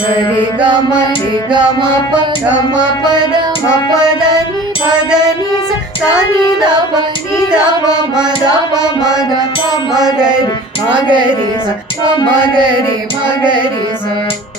Sari gama ri gama pa da ma pa da ni sa ni da pa ma ga pa ma ga ri sa pa ma ga ri sa